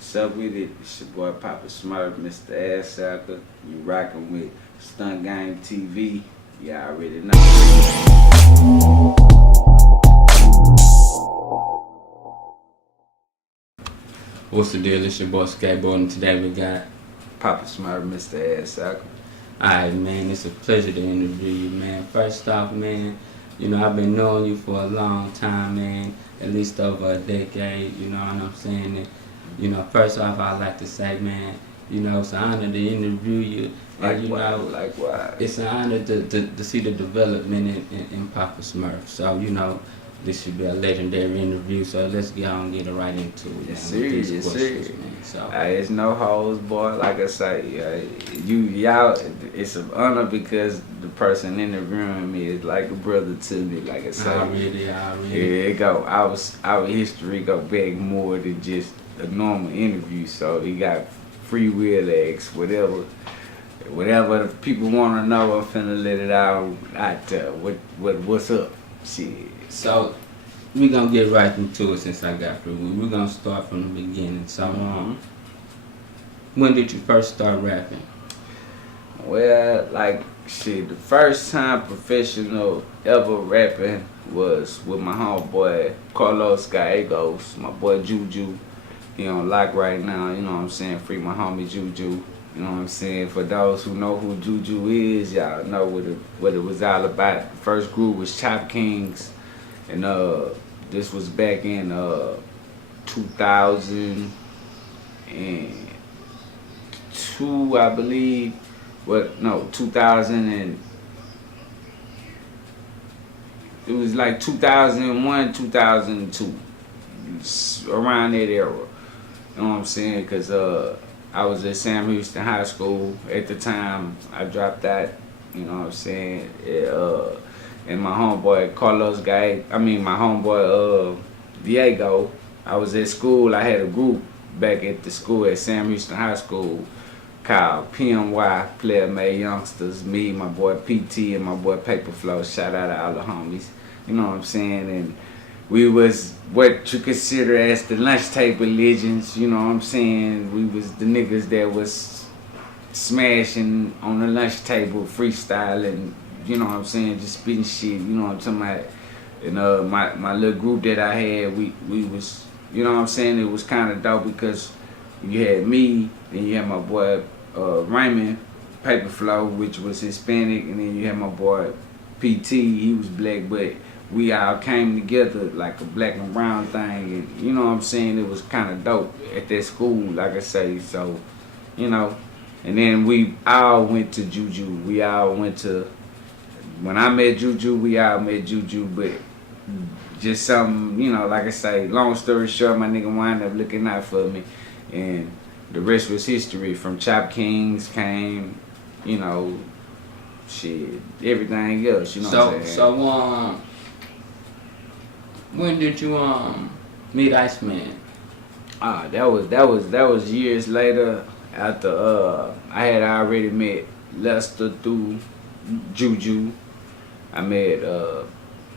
What's up with it? It's your boy Papa Smurf, Mr. Ass Sucker. You rockin' with Stunt Gang TV. Yeah, I already know. What's the deal? It's your boy Skateboarding. Today we got Papa Smurf, Mr. Ass Sucker. Alright, man, it's a pleasure to interview you, man. First off, man, I've been knowing you for a long time, man, at least over a decade, you know what I'm saying? And, first off, I'd like to say, man, it's an honor to interview you. And, Likewise. it's an honor to see the development in Papa Smurf. So, this should be a legendary interview, so let's get on and get right into it. Yes, serious, man. So, it's no hoes, boy. Like I say, y'all, it's an honor because the person interviewing me is like a brother to me. Like I say, already. Here it go. Our history go back more than just a normal interview. So he got free will legs, whatever the people want to know. I'm finna let it out there. What's up? Shit. So, we're going to get right into it since I got through. We're going to start from the beginning. So, when did you first start rapping? Well, the first time professional ever rapping was with my homeboy Carlos Gallegos, my boy Juju. He on lock right now, you know what I'm saying? Free my homie Juju. You know what I'm saying? For those who know who Juju is, y'all know what it was all about. The first group was Chop Kings. And this was back in 2002, I believe. 2000 and it was like 2001, 2002, around that era. You know what I'm saying? Cause I was at Sam Houston High School at the time. I dropped out. You know what I'm saying? And my homeboy my homeboy Diego, I was at school. I had a group back at the school at Sam Houston High School called PMY, Player Made Youngsters. Me, my boy PT, and my boy Paper Flow. Shout out to all the homies. You know what I'm saying? And we was what you consider as the lunch table legends. You know what I'm saying? We was the niggas that was smashing on the lunch table, freestyling. You know what I'm saying? Just spitting shit. You know what I'm talking about? And my little group that I had, we was, you know what I'm saying? It was kind of dope because you had me, then you had my boy Raymond Paper Flow, which was Hispanic, and then you had my boy PT. He was black, but we all came together like a black and brown thing, and you know what I'm saying? It was kind of dope at that school, like I say. So, and then we all went to Juju. We all went to. When I met Juju, we all met Juju, but just something, like I say, long story short, my nigga wound up looking out for me, and the rest was history. From Chop Kings came, shit, everything else, what I'm saying? So, when did you meet Iceman? That was years later after I had already met Lester through Juju. I met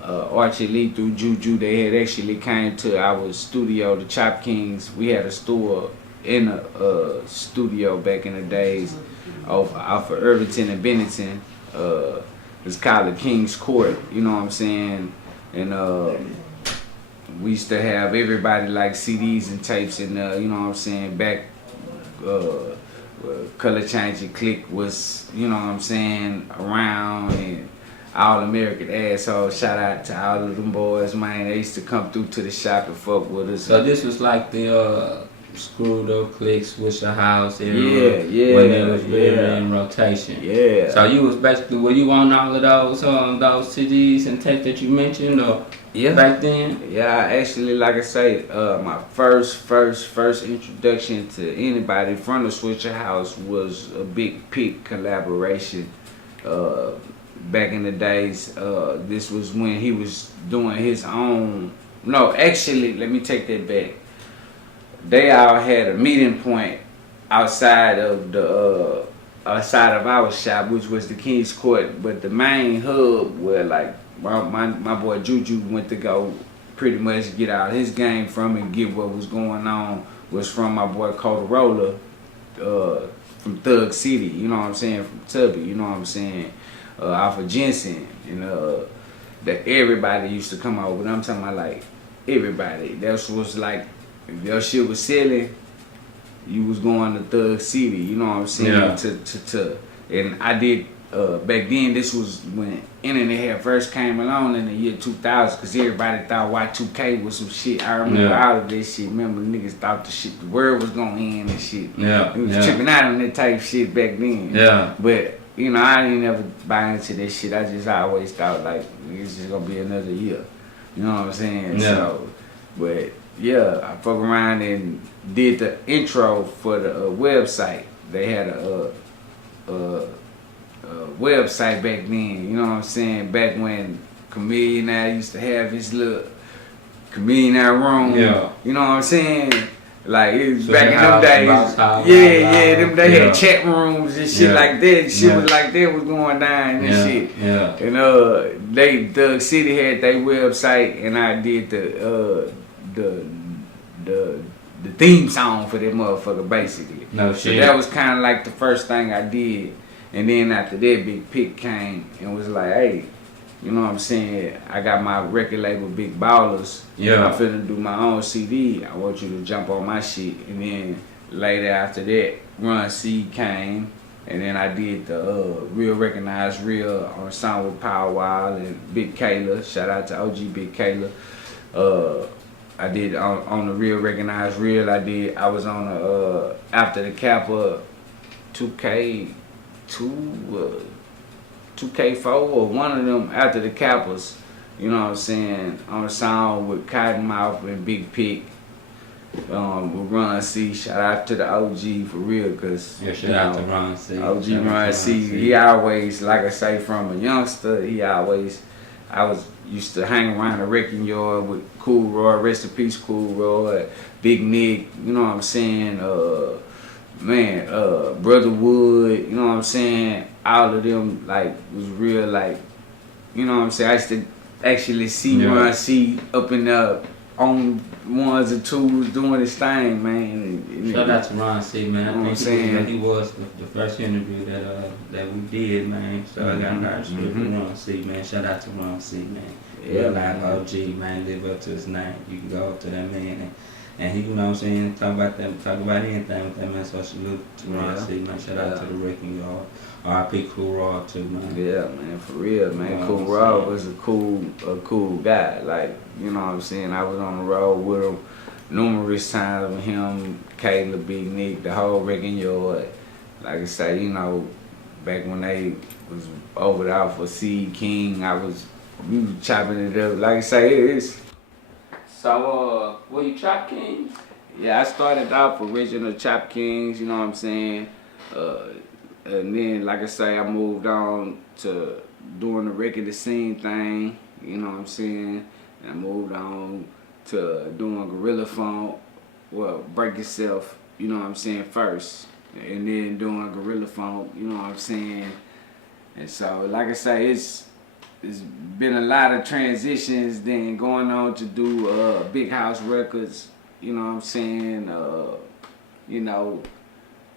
Archie Lee through Juju. They had actually came to our studio, the Chop Kings. We had a store in a studio back in the days off of Irvington and Bennington. It's called the King's Court, you know what I'm saying? And we used to have everybody like CDs and tapes, and you know what I'm saying, back Color Changing Click was, you know what I'm saying, around, and All American Assholes. Shout out to all of them boys, man. They used to come through to the shop and fuck with us. So this was like the Screwed Up Click, Swisher House era. Yeah. When it was really in rotation. Yeah. So you was basically, were you on all of those CDs and tapes that you mentioned, or back then? Yeah, actually, like I say, my first introduction to anybody from the Swisher House was a Big Pick collaboration. Back in the days, this was when he was doing his own. No, actually, let me take that back. They all had a meeting point outside of our shop, which was the King's Court, but the main hub where like my boy Juju went to go pretty much get out his game from and get what was going on was from my boy Cotorola, from Thug City, you know what I'm saying, from Tubby, you know what I'm saying, off of Jensen, and that everybody used to come out with. I'm talking about like everybody. That was like, if your shit was selling, you was going to Thug City, you know what I'm saying? Yeah. And I did, back then, this was when internet had first came along in the year 2000, because everybody thought Y2K was some shit. I remember all of this shit. Remember niggas thought the world was gonna end and shit. Yeah. It was tripping out on that type shit back then. Yeah. But, you know, I didn't ever buy into that shit. I just always thought, like, it's just gonna be another year. You know what I'm saying? Yeah. So, but, yeah, I fuck around and did the intro for the website. They had a website back then, you know what I'm saying? Back when Chameleon used to have his little Chameleon room, you know what I'm saying? Like, it was so back in them days. Them they had chat rooms and shit like that. Shit was like that was going down and shit. Yeah. And Thug City had their website, and I did the theme song for that motherfucker basically. No so shit. That was kind of like the first thing I did, and then after that, Big Pick came and was like, hey, you know what I'm saying? I got my record label, Big Ballers. Yeah. I'm finna do my own CD. I want you to jump on my shit. And then later after that, Run C came, and then I did the Real Recognize Real on a song with Power Wild and Big Kayla. Shout out to OG Big Kayla. I did on the Real Recognize Real. I was on the After the Kappa 2K2 2K4 or one of them After the Kappas. You know what I'm saying? On a song with Cottonmouth and Big Pick. With Ron C. Shout out to the OG for real, cause shout out to Ron C. OG Ron C. He always, like I say, from a youngster, I used to hang around the wrecking yard with Cool Roy, rest in peace Cool Roy, Big Nick, you know what I'm saying, Brother Wood, you know what I'm saying, all of them like was real, like, you know what I'm saying, I used to actually see Ron C up in the on ones and twos doing his thing, man. Shout out to Ron C, man. You know what I'm saying? He was the first interview that we did, man. So I got a lot of respect for Ron C, man. Shout out to Ron C, man. Yeah, man. OG, man. Live up to his name. You can go up to that man and he, you know what I'm saying, talk about anything with that man. So I salute to Ron C, man. Shout out to the Wrecking Yard. R.I.P. Cool Raw too, man. Yeah, man, for real, man. You know Cool Raw was a cool guy. Like, you know what I'm saying? I was on the road with him numerous times with him, Caleb, Big Nick, the whole Wrecking Yard. Like I say, you know, back when they was over there for C King, we was chopping it up. Like I say, it's. So, were you Chop Kings? Yeah, I started off original Chop Kings, you know what I'm saying? And then, like I say, I moved on to doing the record the scene thing, you know what I'm saying? And I moved on to doing Gorilla Funk, Break Yourself, you know what I'm saying, first. And then doing Gorilla Funk, you know what I'm saying? And so, like I say, it's been a lot of transitions, then going on to do Big House Records, you know what I'm saying? You know,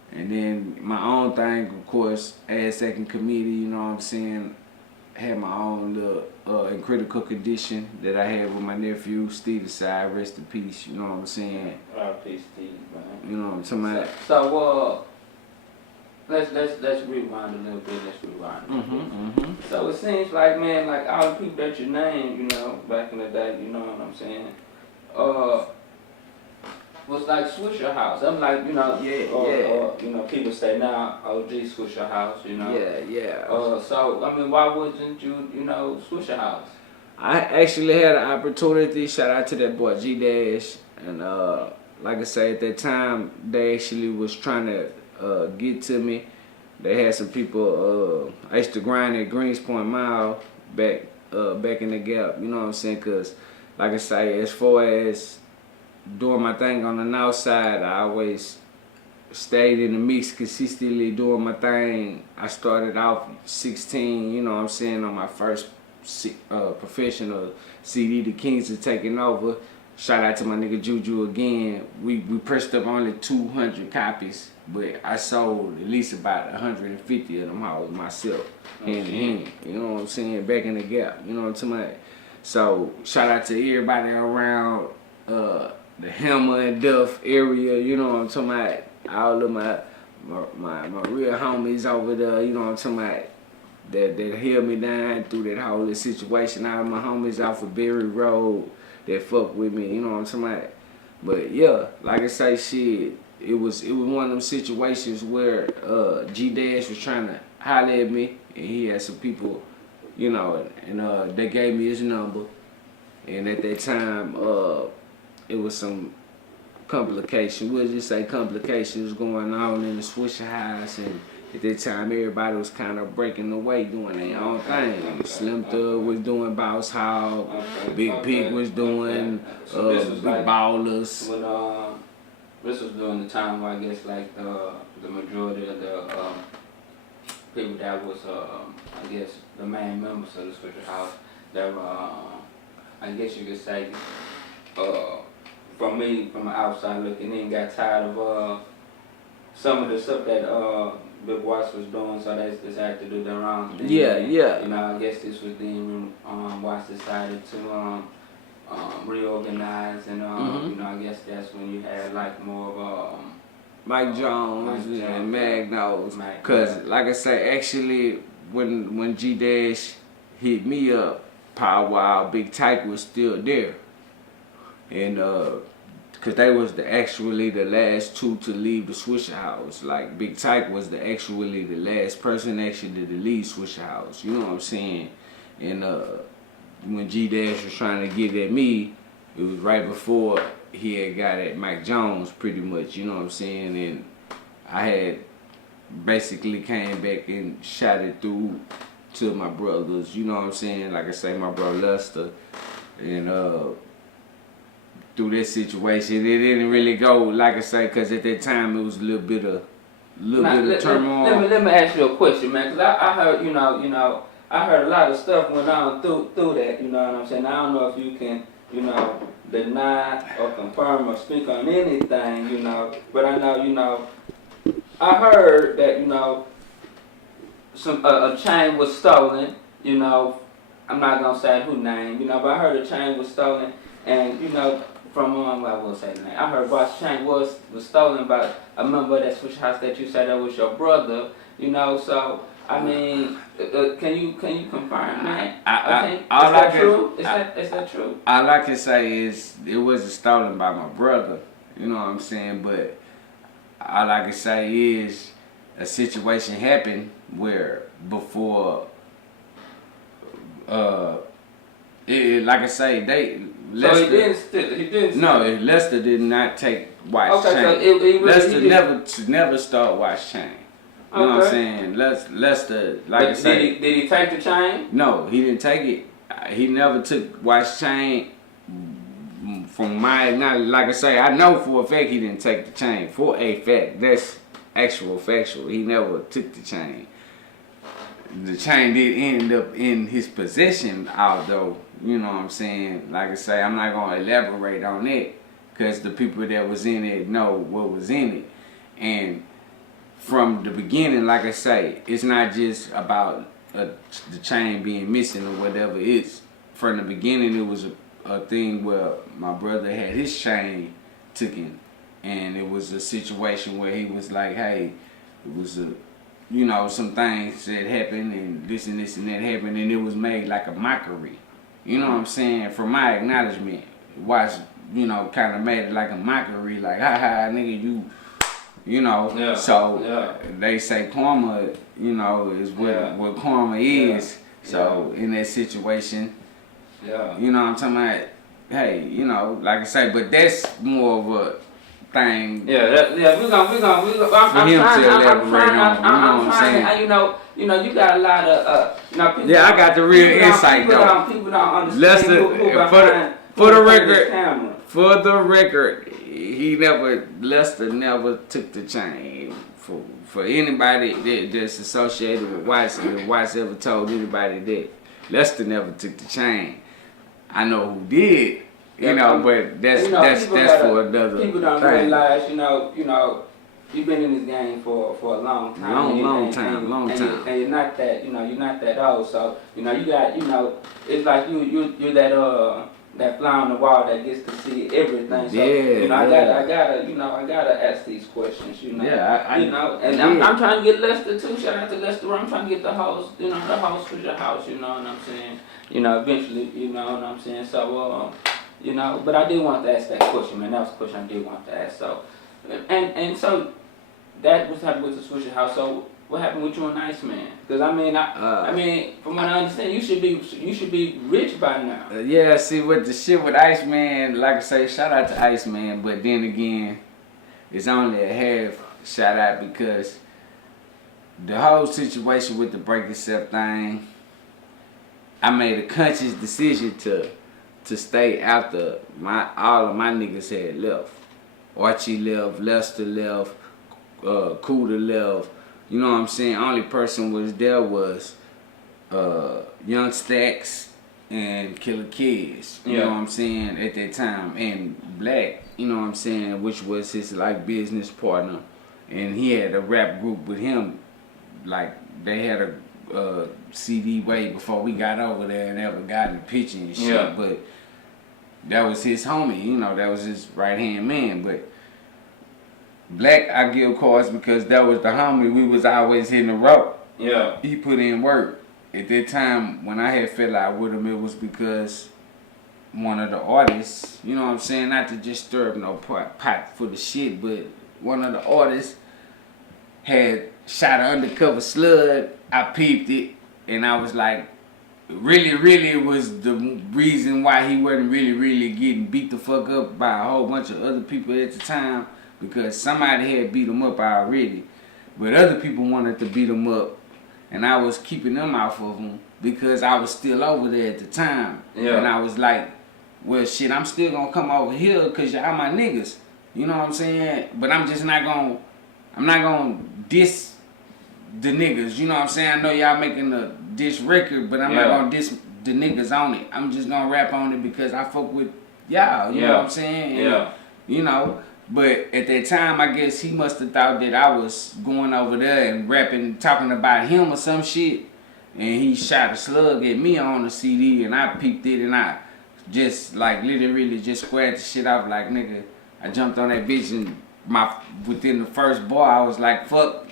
and then my own thing, of course, as Second Committee, you know what I'm saying? Had my own little in critical condition that I had with my nephew, Steve Aside, rest in peace, you know what I'm saying? R.I.P. Steve, man. You know what I'm talking about? So, let's rewind a little bit, So it seems like, man, like all the people that you named, you know, back in the day, you know what I'm saying? Was like Swisher House. I'm like, you know, you know, people say now, OG Swisher House, you know. Yeah. So I mean, why wouldn't you, you know, Swisher House? I actually had an opportunity. Shout out to that boy G Dash, and like I say, at that time they actually was trying to get to me. They had some people. I used to grind at Greenspoint Mile back in the Gap. You know what I'm saying? Cause like I say, as far as doing my thing on the north side, I always stayed in the mix consistently doing my thing. I started off 16, you know what I'm saying, on my first professional CD. The Kings are taking over. Shout out to my nigga Juju again. We pressed up only 200 copies, but I sold at least about 150 of them hoes myself, hand in hand. You know what I'm saying? Back in the gap. You know what I'm talking about? So shout out to everybody around the Hammer and Duff area. You know what I'm talking about? All of my real homies over there. You know what I'm talking about? That held me down through that whole situation. All my homies off of Berry Road that fuck with me, you know what I'm talking about? But yeah, like I say, shit, it was one of them situations where G Dash was trying to holler at me, and he had some people, you know, and they gave me his number, and at that time, it was some complications. We'll just say complications going on in the Swisher house, and at that time, everybody was kind of breaking away, doing their own thing. Slim Thug was doing Boss Hog, Big Pig was doing Big like Ballers. When this was during the time where I guess like the majority of the people that was I guess the main members of the Swisher House that were I guess you could say from me from the outside looking in got tired of some of the stuff that Big Watts was doing, so they decided to do their own thing. Yeah. You know, I guess this was then when Watts decided to reorganize, and you know, I guess that's when you had like more of Mike Jones and Magnos. Cause like I say, actually, when G Dash hit me up, Power Wild, Big Tyke was still there, and cause they was actually the last two to leave the Swisher House. Like Big Tyke was actually the last person actually to leave Swisher House. You know what I'm saying? And when G Dash was trying to get at me, it was right before he had got at Mike Jones, pretty much. You know what I'm saying? And I had basically came back and shot it through to my brothers. You know what I'm saying? Like I say, my brother Lester, and through this situation, it didn't really go like I say, cause at that time it was a little bit of turmoil. Let me ask you a question, man, cause I heard you know I heard a lot of stuff went on through that. You know what I'm saying? I don't know if you can deny or confirm or speak on anything, but I know I heard that some a chain was stolen. I'm not gonna say who name, but I heard a chain was stolen, and from I will say the name. I heard Boss chain was stolen by a member of that Swisher House that you said that was your brother. So I mean, can you confirm, man? Is that true? All I can say is it wasn't stolen by my brother. You know what I'm saying? But all I can say is a situation happened where before, like I say, Lester, so he didn't. No, Lester did not take Watch chain. So Lester never stole Watch chain. You know what I'm saying? Lester, like I say, did he take the chain? No, he didn't take it. He never took Watch chain. From my knowledge, like I say, I know for a fact he didn't take the chain. For a fact, that's actual factual. He never took the chain. The chain did end up in his possession, although, you know what I'm saying? Like I say, I'm not going to elaborate on it because the people that was in it know what was in it. And from the beginning, like I say, it's not just about the chain being missing or whatever. It's from the beginning, it was a thing where my brother had his chain taken, and it was a situation where he was like, hey, it was some things that happened, and this and that happened, and it was made like a mockery. You know what I'm saying? From my acknowledgement, Watch, kind of made it like a mockery, like, ha, nigga, Yeah. So they say karma, is what karma is. Yeah. So in that situation, you know what I'm talking about? Hey, like I say, but that's more of a thing. We're gonna. I'm trying. You got a lot of people. Yeah, I got the real insight though. People don't understand. For the record, Lester never took the chain. For anybody that's associated with Watts, if Watts ever told anybody that, Lester never took the chain. I know who did, Yeah, but that's people for another people don't thing. realize, you've been in this game for a long time. Long time. And you're not that old. So, you got, it's like you're that fly on the wall that gets to see everything. So, I gotta ask these questions, Yeah, and I'm trying to get Lester too. Shout out to Lester. I'm trying to get the house, the house for your house, you know what I'm saying? Eventually, you know what I'm saying? So, but I did want to ask that question, man. That was a question I did want to ask. So, and so that was happened with the Swisher House. So what happened with you and Iceman? Because I mean, from what I understand, you should be rich by now. Yeah, see with the shit with Iceman, like I say, shout out to Iceman, but then again, it's only a half shout out because the whole situation with the break yourself thing, I made a conscious decision to stay after all of my niggas had left. Archie left, Lester left, Cooter left. You know what I'm saying? Only person was there was Young Stacks and Killer Kids. You know what I'm saying? At that time, and Black. You know what I'm saying? Which was his like business partner, and he had a rap group with him. Like they had a CD way before we got over there and ever got in the picture and shit. Yeah. But that was his homie. That was his right hand man. But Black, I give cause because that was the homie. We was always hitting the rope. Yeah. He put in work. At that time, when I had fell out with him, it was because one of the artists, you know what I'm saying, not to just stir up no pot for the shit, but one of the artists had shot an undercover slug. I peeped it, and I was like, really it was the reason why he wasn't really getting beat the fuck up by a whole bunch of other people at the time. Because somebody had beat him up already, but other people wanted to beat him up, and I was keeping them off of him because I was still over there at the time. Yeah. And I was like, well, shit, I'm still gonna come over here because y'all my niggas. You know what I'm saying? But I'm not gonna diss the niggas. You know what I'm saying? I know y'all making a diss record, but I'm not gonna diss the niggas on it. I'm just gonna rap on it because I fuck with y'all. You know what I'm saying? And, but at that time, I guess he must have thought that I was going over there and rapping, talking about him or some shit. And he shot a slug at me on the CD, and I peeped it, and I just, like, literally just squared the shit off like, nigga. I jumped on that bitch, and within the first bar, I was like, fuck.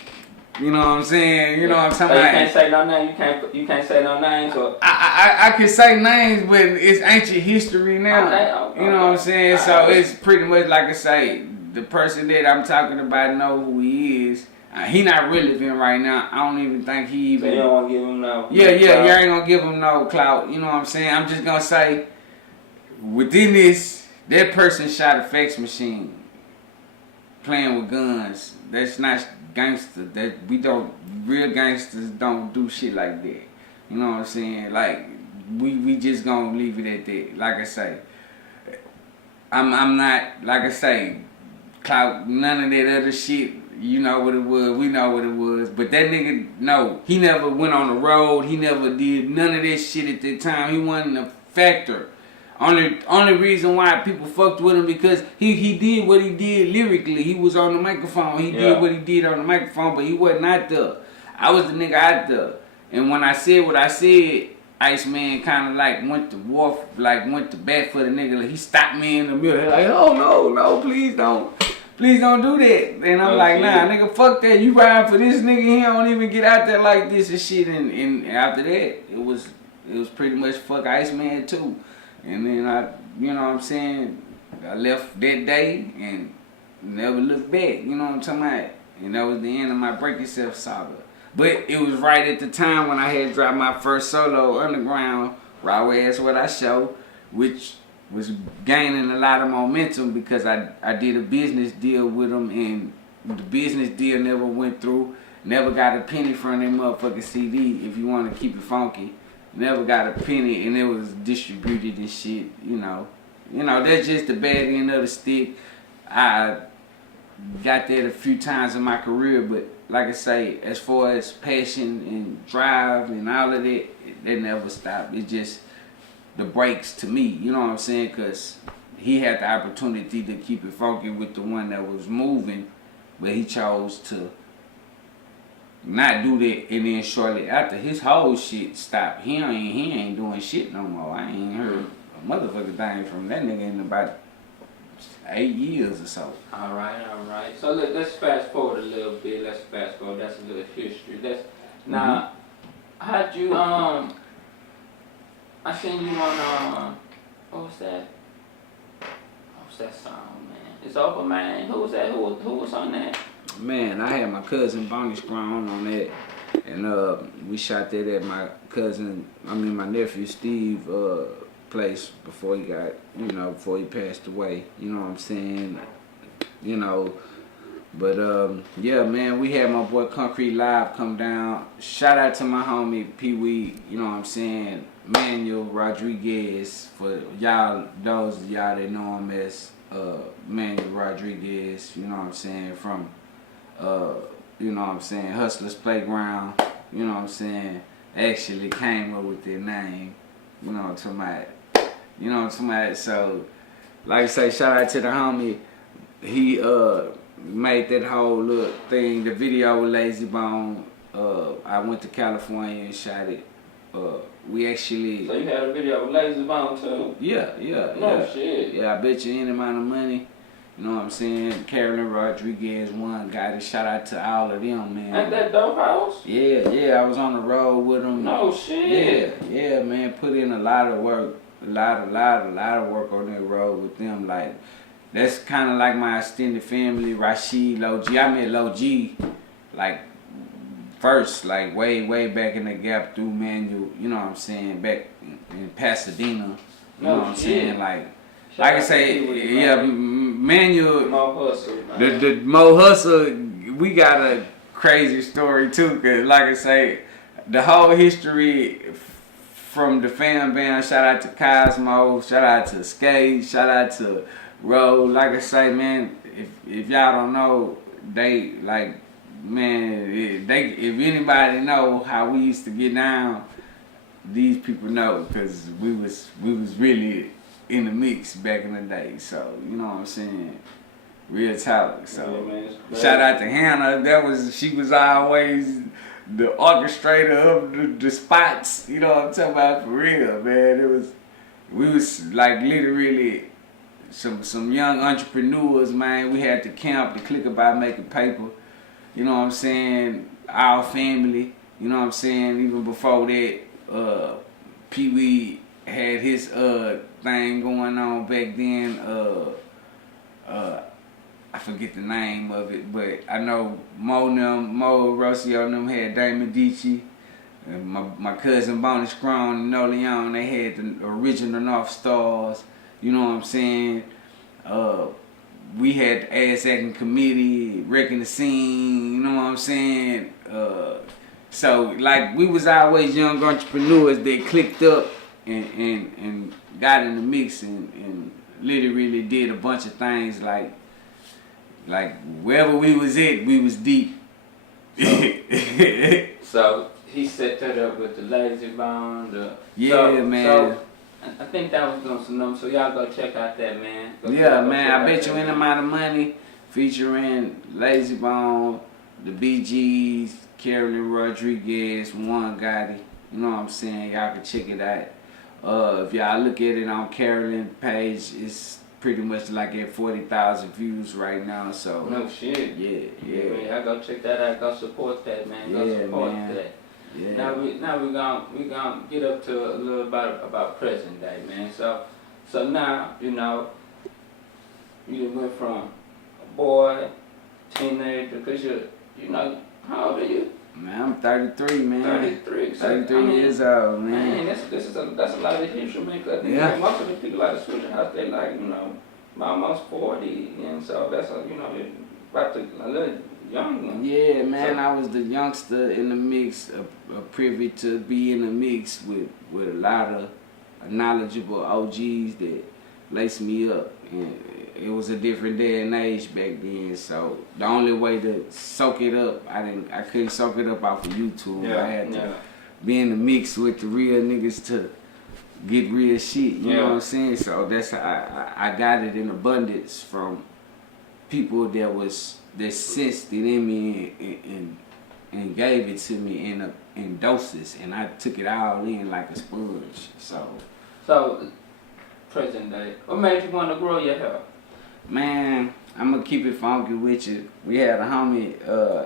You know what I'm saying? You know what I'm talking about? You can't say no names. You can't say no names. Or I can say names, but it's ancient history now. Okay. You know what I'm saying? So it's pretty much like I say, the person that I'm talking about know who he is. He not relevant right now. I don't even think he even. So you don't want to give him no. Yeah. You ain't gonna give him no clout. You know what I'm saying? I'm just gonna say, within this, that person shot a fax machine, playing with guns. That's not gangster. Real gangsters don't do shit like that. You know what I'm saying? Like, we just gonna leave it at that. Like I say, I'm not, like I say, clout, none of that other shit. You know what it was, we know what it was. But that nigga, no, he never went on the road. He never did none of that shit at that time. He wasn't a factor. Only reason why people fucked with him because he did what he did lyrically. He was on the microphone. He did what he did on the microphone, but he wasn't out there. I was the nigga out there. And when I said what I said, Iceman kind of like went to bat for the nigga. Like, he stopped me in the middle. Like, oh no, please don't do that. And I'm like, nah, nigga, fuck that. You ride for this nigga. He don't even get out there like this and shit. And after that, it was pretty much fuck Iceman too. And then you know what I'm saying, I left that day and never looked back. You know what I'm talking about? And that was the end of my Break Yourself saga. But it was right at the time when I had dropped my first solo underground, Raw Ass What I Show, which was gaining a lot of momentum because I did a business deal with them, and the business deal never went through. Never got a penny from that motherfucking CD, if you want to keep it funky. Never got a penny, and it was distributed and shit, you know. That's just the bad end of the stick. I got that a few times in my career, but like I say, as far as passion and drive and all of that, they never stop. It just the breaks to me, you know what I'm saying? Because he had the opportunity to keep it funky with the one that was moving, but he chose to not do that. And then shortly after, his whole shit stopped. He ain't doing shit no more. I ain't heard a motherfucking thing from that nigga in about 8 years or so. All right. So let's fast forward a little bit. That's a little history. Now, how'd you I seen you on what was that? What was that song, man? It's over, man. Who was that? Who was on that? Man, I had my cousin Bonnie Scrown on that, and we shot that at my my nephew Steve place before he passed away. You know what I'm saying? You know, but yeah, man, we had my boy Concrete Live come down. Shout out to my homie Pee Wee. You know what I'm saying? Manuel Rodriguez, for y'all, those of y'all that know him as Manuel Rodriguez. You know what I'm saying? From Hustlers Playground, you know what I'm saying, actually came up with their name, you know what I'm talking about, so, like I say, shout out to the homie, he made that whole little thing, the video with Lazy Bone. I went to California and shot it. We actually... So you had a video with Lazy Bone too? Yeah. No shit. Yeah, I bet you any amount of money. You know what I'm saying? Carolyn Rodriguez, one guy. Shout out to all of them, man. Ain't that Dope House? Yeah. I was on the road with them. No shit. Yeah, man. Put in a lot of work. A lot of work on that road with them. Like, that's kind of like my extended family. Rashid, Lil G. I met Lil G, like, first, like, way back in the gap through Manual. You know what I'm saying? Back in Pasadena. You know what I'm saying? Like I say, yeah, Manual, Mo Hustle, the Mo Hustle, we got a crazy story too, cause like I say, the whole history from the fan band, shout out to Cosmo, shout out to Skate, shout out to Ro, like I say, man, if y'all don't know, they like, man, if anybody know how we used to get down, these people know, cause we was really in the mix back in the day, so you know what I'm saying, real talent. So yeah, man, shout out to Hannah. She was always the orchestrator of the spots. You know what I'm talking about, for real, man. We was like literally some young entrepreneurs, man. We had to camp to click about making paper. You know what I'm saying? Our family. You know what I'm saying? Even before that, Pee Wee had his thing going on back then. I forget the name of it, but I know Mo Rocio and them had Damon Dici. And my cousin Bonnie Scrown and No Leon, they had the original North Stars. You know what I'm saying? We had the Ass Acting Committee, Wrecking the Scene. You know what I'm saying? So like we was always young entrepreneurs that clicked up and got in the mix and literally did a bunch of things like wherever we was at, we was deep. So he set that up with the Lazy Bone. Man. So I think that was doing some numbers. So y'all go check out that, man. Man. I bet you any amount of money, featuring Lazy Bone, the BGs, Carolyn Rodriguez, One Gotti. You know what I'm saying? Y'all can check it out. If y'all look at it on Carolyn page, it's pretty much like at 40,000 views right now. So no shit. Yeah. Man, I go check that out. Go support that, man. Go support that. Yeah. Now we gonna get up to a little about present day, man. So now you know you went from a boy, teenager, cause you know how old are you? Man, I'm 33, man. 33. 33 years old, man. Man, that's a lot of history, man. Cause most of the people like to switch house, they like, you know, almost 40, and so that's a, you know, about a little young one. Yeah, man, so, I was the youngster in the mix, privy to be in the mix with a lot of knowledgeable OGs that laced me up. And it was a different day and age back then. So the only way to soak it up, I couldn't soak it up off of YouTube. I had to be in the mix with the real niggas to get real shit. You know what I'm saying? So that's how I got it in abundance from people that sensed it in me and gave it to me in doses, and I took it all in like a sponge. So present day, what made you want to grow your hair? Man, I'm gonna keep it funky with you. We had a homie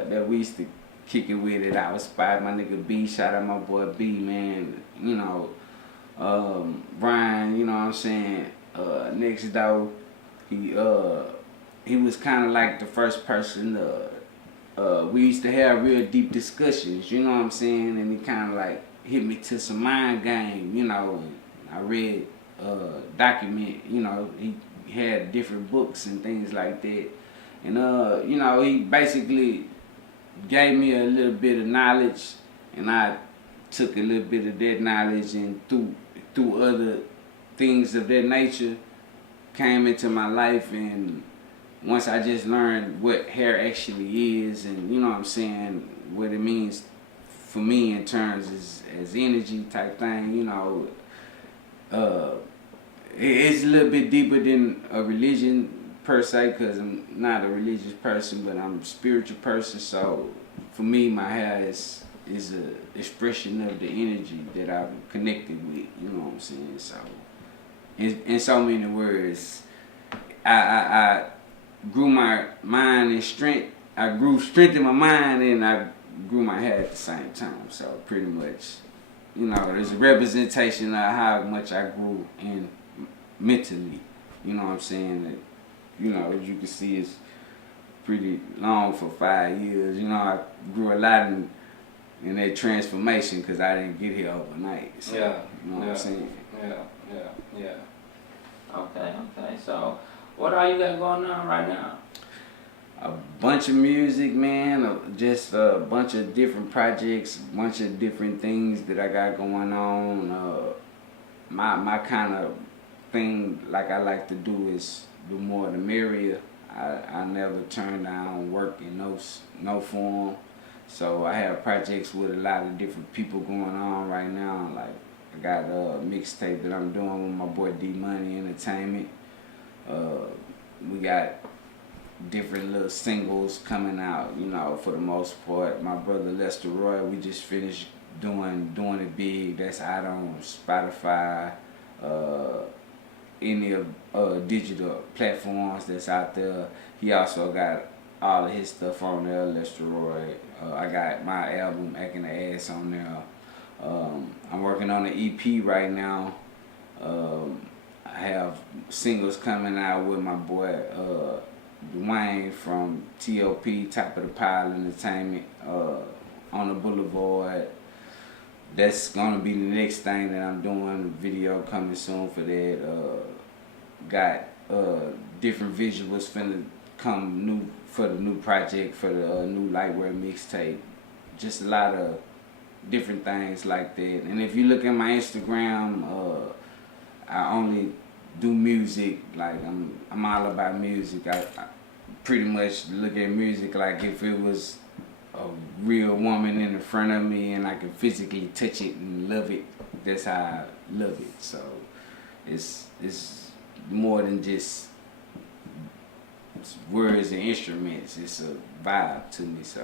that we used to kick it with at our spot. My nigga B, shout out my boy B, man. You know, Brian. You know what I'm saying. Next door, he was kind of like the first person. We used to have real deep discussions. You know what I'm saying, and he kind of like hit me to some mind game. You know, I read document. You know, he had different books and things like that. And you know, he basically gave me a little bit of knowledge, and I took a little bit of that knowledge and through other things of that nature came into my life. And once I just learned what hair actually is, and you know what I'm saying, what it means for me in terms as energy type thing, you know, it's a little bit deeper than a religion per se, because I'm not a religious person, but I'm a spiritual person. So for me, my hair is a expression of the energy that I'm connected with. You know what I'm saying? So in so many words, I grew my mind and strength. I grew strength in my mind, and I grew my hair at the same time. So pretty much, you know, there's a representation of how much I grew in mentally. You know what I'm saying? That, you know, as you can see, it's pretty long for 5 years. You know, I grew a lot in that transformation because I didn't get here overnight. So, you know what I'm saying? Yeah. Okay. So, what are you got going on right now? A bunch of music, man. Just a bunch of different projects, a bunch of different things that I got going on. My kind of thing, like I like to do, is do more the merrier. I never turn down work in no form. So I have projects with a lot of different people going on right now. Like I got a mixtape that I'm doing with my boy D Money Entertainment. We got different little singles coming out, you know, for the most part. My brother Lester Roy, we just finished doing it big. That's out on Spotify, any of digital platforms that's out there. He also got all of his stuff on there, Lester Roy. I got my album Acting the Ass on there. I'm working on an EP right now. I have singles coming out with my boy Dwayne from TOP, Top of the Pile Entertainment, on the Boulevard. That's gonna be the next thing that I'm doing. Video coming soon for that. Got different visuals finna come new for the new project, for the new Lightwear mixtape. Just a lot of different things like that. And if you look at my Instagram, I only do music. Like I'm all about music. I pretty much look at music like if it was a real woman in front of me and I can physically touch it and love it. That's how I love it. So it's more than just words and instruments. It's a vibe to me. So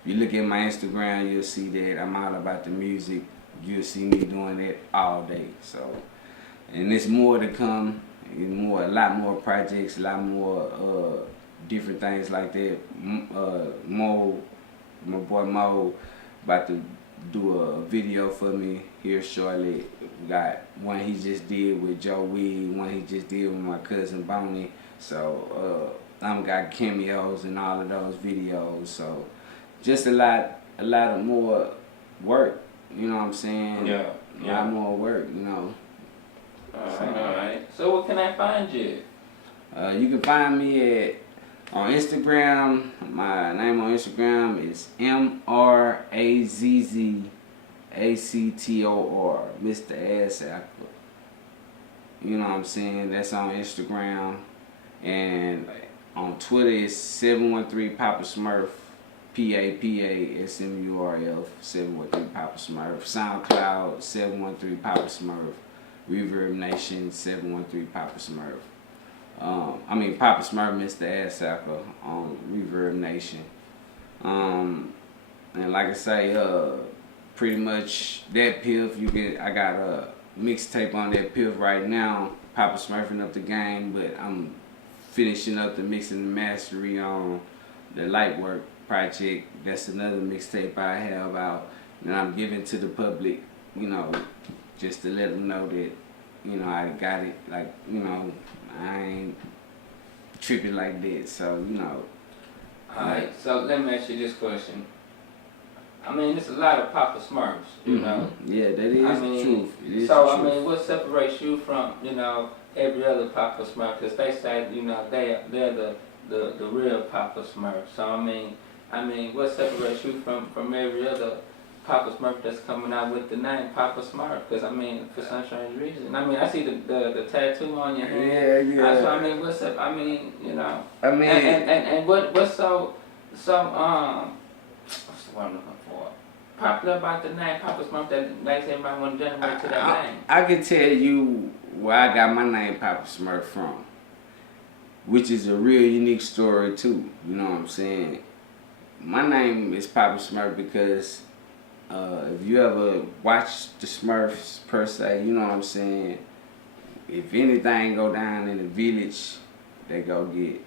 if you look at my Instagram, you'll see that I'm all about the music. You'll see me doing it all day. So, and there's more to come. A lot more projects, a lot more different things like that. Mo, my boy Mo, about to do a video for me here shortly. We got one he just did with Joe Weed, one he just did with my cousin Boney. So I'm got cameos in all of those videos. So just a lot of more work. You know what I'm saying? Yeah. A lot more work. You know. Alright. So where can I find you? You can find me on Instagram. My name on Instagram is MRAZZACTOR, Mr. Ass Apple. You know what I'm saying? That's on Instagram. And on Twitter it's 713 Papa Smurf, PAPASMURF, 713 Papa Smurf. SoundCloud 713 Papa Smurf. Reverb Nation 713 Papa Smurf. Papa Smurf, Mr. Assacker on Reverb Nation. And like I say, pretty much that piff I got a mixtape on that piff right now. Papa Smurfing up the game, but I'm finishing up the mixing and mastery on the Lightwork project. That's another mixtape I have out, and I'm giving to the public, just to let them know that, I got it. Like, I ain't tripping like that. So, Alright, so let me ask you this question. There's a lot of Papa Smurfs, you know. Yeah, that is the truth. It is so, the truth. What separates you from, every other Papa Smurf? Because they say, they're the real Papa Smurf. So, what separates you from every other Papa Smurf that's coming out with the name Papa Smurf? Because, for some strange reason. I see the tattoo on your hand. Yeah. So, what's up? And what's so what's the word I'm looking for? Popular about the name Papa Smurf that makes everybody want to generate to that name? I can tell you where I got my name Papa Smurf from, which is a real unique story too. You know what I'm saying? My name is Papa Smurf because if you ever watch the Smurfs per se, you know what I'm saying? If anything go down in the village, they go get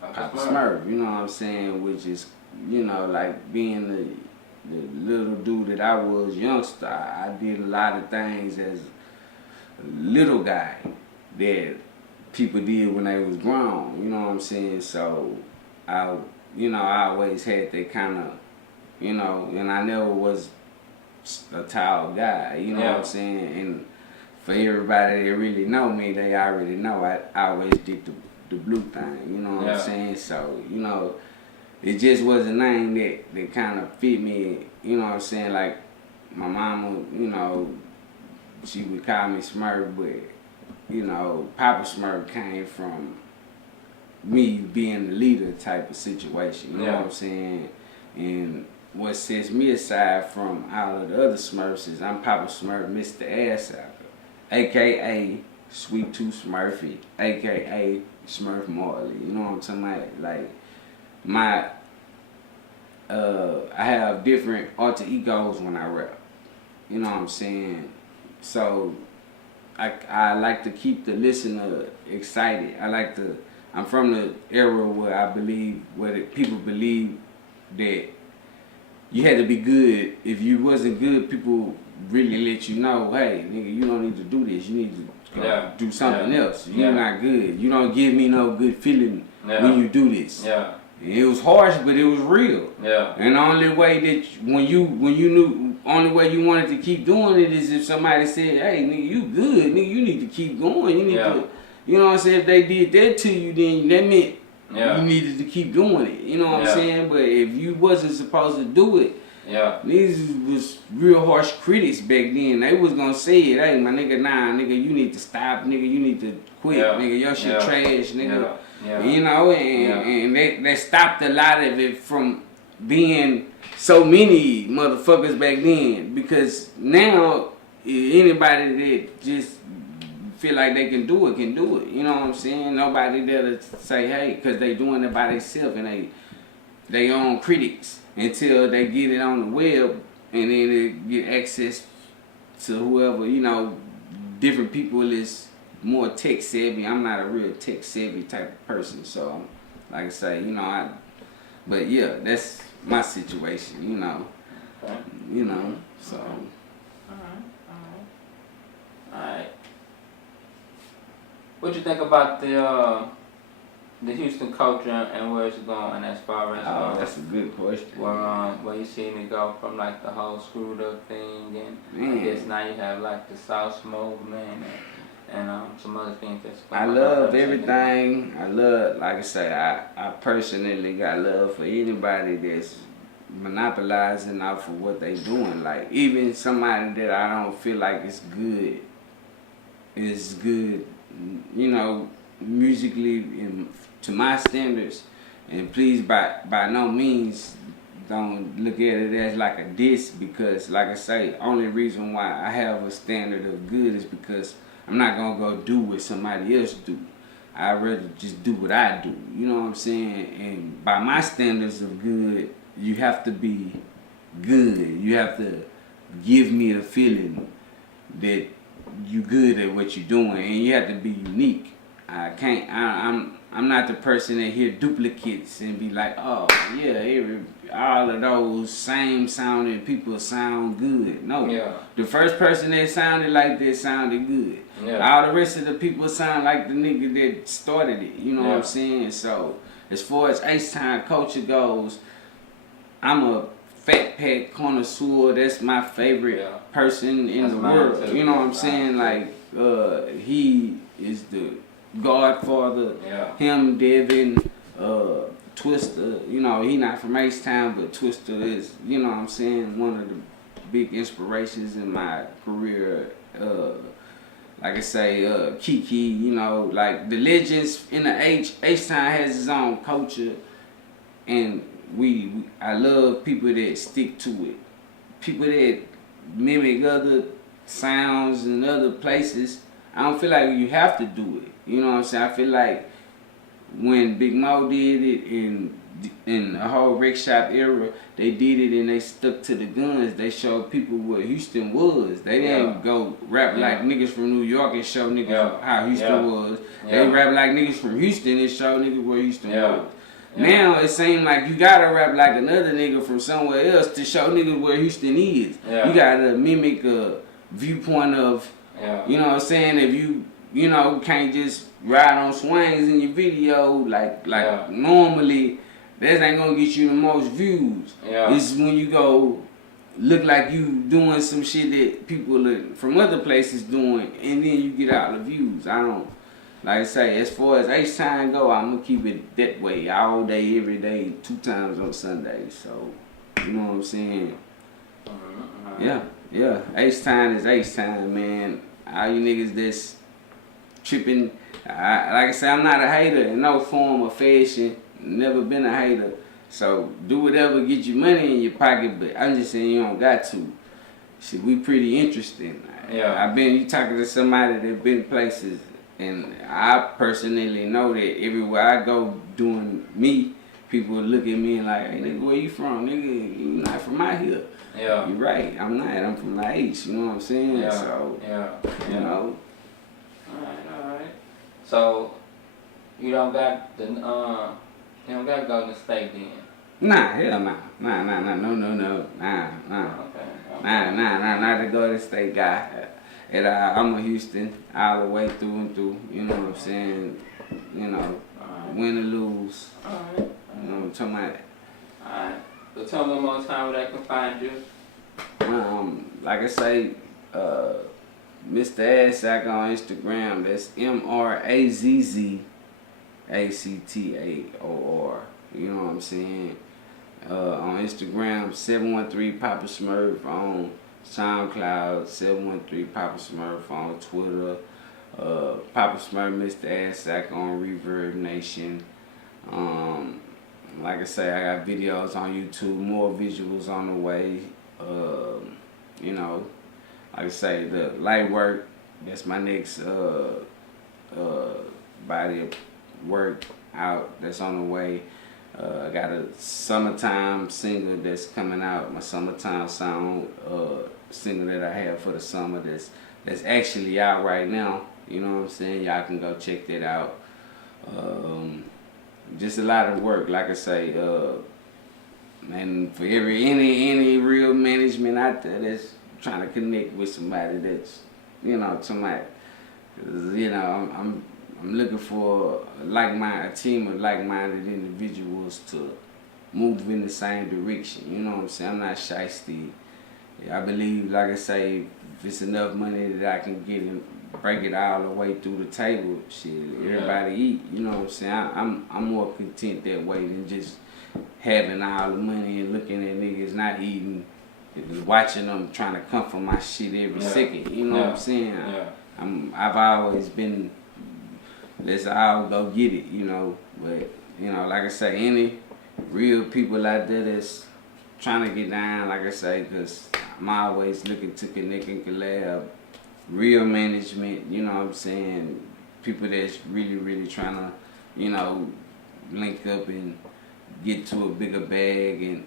Papa Smurf. You know what I'm saying? Which is, like being the little dude that I was, youngster, I did a lot of things as a little guy that people did when they was grown. You know what I'm saying? So I always had that kind of, and I never was a tall guy. You know what I'm saying? And for everybody that really know me, they already know I always did the blue thing. You know what I'm saying? So it just was a name that kind of fit me. You know what I'm saying? Like my mama, she would call me Smurf, but Papa Smurf came from me being the leader type of situation. You know what I'm saying? And what sets me aside from all of the other Smurfs is I'm Papa Smurf, Mr. Assacker, a.k.a. Sweet Tooth Smurfy, a.k.a. Smurf Marley. You know what I'm talking about? Like, I have different alter egos when I rap. You know what I'm saying? So I like to keep the listener excited. I'm from the era where people believe that you had to be good. If you wasn't good, people really let you know, hey, nigga, you don't need to do this. You need to do something else. You're not good. You don't give me no good feeling when you do this. And it was harsh, but it was real. And the only way that only way you wanted to keep doing it is if somebody said, hey, nigga, you good, nigga, you need to keep going. You need to, you know what I'm saying? If they did that to you, then that meant you needed to keep doing it. You know what I'm saying? But if you wasn't supposed to do it, these was real harsh critics back then. They was gonna say it, hey, my nigga, nah, nigga, you need to stop, nigga, you need to quit, nigga, your shit trash, nigga. And they stopped a lot of it from being so many motherfuckers back then, because now anybody that just feel like they can do it. You know what I'm saying? Nobody there to say, hey, because they doing it by themselves and they own critics until they get it on the web and then they get access to whoever, different people is more tech savvy. I'm not a real tech savvy type of person, so like I say, but yeah, that's my situation, Okay. So. Alright. What you think about the Houston culture and where it's going as far as that's a good question. Where you seen it go from like the whole screwed up thing, and I guess now you have like the South movement and some other things that's going on. I love everything. I love, like I say, I personally got love for anybody that's monopolizing off of what they doing. Like even somebody that I don't feel like is good, musically to my standards. And please, by no means, don't look at it as like a diss, because, like I say, only reason why I have a standard of good is because I'm not gonna go do what somebody else do. I'd rather just do what I do. You know what I'm saying? And by my standards of good, you have to be good. You have to give me the feeling that you good at what you're doing, and you have to be unique. I can't. I'm not the person that hear duplicates and be like, oh yeah, all of those same sounding people sound good. No, the first person that sounded like that sounded good. All the rest of the people sound like the nigga that started it. You know what I'm saying? So as far as H-Town culture goes, I'm a Fat Pack connoisseur. That's my favorite person in the world. You know what I'm saying? Like, he is the godfather. Him, Devin, Twister. You know, he not from H-Town, but Twister is, you know what I'm saying, one of the big inspirations in my career. Like I say, Kiki, you know, like the legends in the H-Town has his own culture, and I love people that stick to it. People that mimic other sounds in other places. I don't feel like you have to do it. You know what I'm saying? I feel like when Big Mo did it in the whole Rick Shop era, they did it and they stuck to the guns. They showed people what Houston was. They didn't go rap like niggas from New York and show niggas how Houston was. They rap like niggas from Houston and show niggas where Houston was. Now it seems like you gotta rap like another nigga from somewhere else to show niggas where Houston is. You gotta mimic a viewpoint of, you know what I'm saying? If you know, can't just ride on swings in your video like normally, that ain't gonna get you the most views. It's when you go look like you doing some shit that people from other places doing, and then you get all the views. I don't. Like I say, as far as H-Time go, I'm gonna keep it that way all day, every day, 2 times on Sundays. So, you know what I'm saying? Yeah. H-Time is H-Time, man. All you niggas that's tripping, like I say, I'm not a hater in no form or fashion. Never been a hater. So do whatever get you money in your pocket, but I'm just saying you don't got to. Shit, we pretty interesting. You talking to somebody that been places. And I personally know that everywhere I go doing me, people look at me and like, hey, nigga, where you from? Nigga, you not from out here. You're right. I'm not. I'm from the H. You know what I'm saying? So, you know. All right. So, you don't got the you don't got to go to the state then? Nah, hell nah. No. Nah. Okay. Not to go to the state guy. And I'm a Houston all the way through and through. You know what I'm saying? You know, win or lose. Alright. You know what I'm talking about? Alright. So tell me one more time where they can find you. Like I say, Mr. Azzack on Instagram. That's MRAZZACTAOR. You know what I'm saying? On Instagram, 713 Papa Smurf. On SoundCloud, 713 Papa Smurf. On Twitter, Papa Smurf, Mr. Azzack on Reverb Nation. Like I say, I got videos on YouTube, more visuals on the way. You know, like I say, the light work, that's my next body of work out that's on the way. I got a summertime single that's coming out, my summertime song single that I have for the summer that's actually out right now. You know what I'm saying? Y'all can go check that out. Just a lot of work, like I say, and for any real management out there that's trying to connect with somebody that's, you know, somebody, you know, I'm looking for a team of like-minded individuals to move in the same direction. You know what I'm saying? I'm not shysty. I believe, like I say, if it's enough money that I can get and break it all the way through the table, shit, everybody eat. You know what I'm saying? I'm more content that way than just having all the money and looking at niggas not eating, watching them trying to come for my shit every second. You know what I'm saying? I've always been let's all go get it, you know. But, you know, like I say, any real people out there that's trying to get down, like I say, because I'm always looking to connect and collab. Real management, you know what I'm saying? People that's really, really trying to, you know, link up and get to a bigger bag and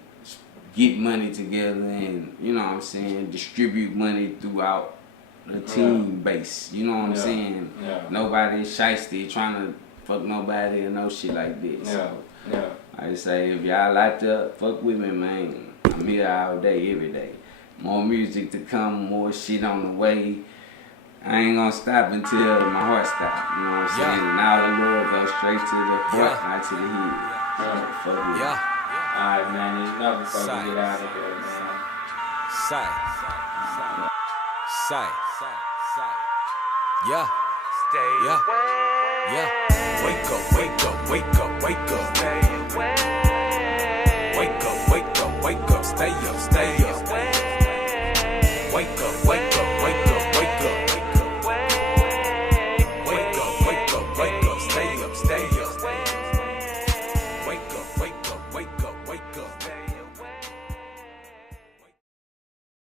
get money together and, you know what I'm saying, distribute money throughout the team base. You know what I'm saying? Yeah. Nobody's shiesty trying to fuck nobody or no shit like this. So, I say, if y'all like to fuck with me, man, I'm here all day, every day. More music to come, more shit on the way. I ain't gonna stop until my heart stops. You know what I'm saying? And all the love goes straight to the heart, not to the head. So, fuck with me. Alright, man, there's nothing for me to get out of here, man. Sight. Yeah. Yeah. Wake up. Wake up. Stay up. Stay up.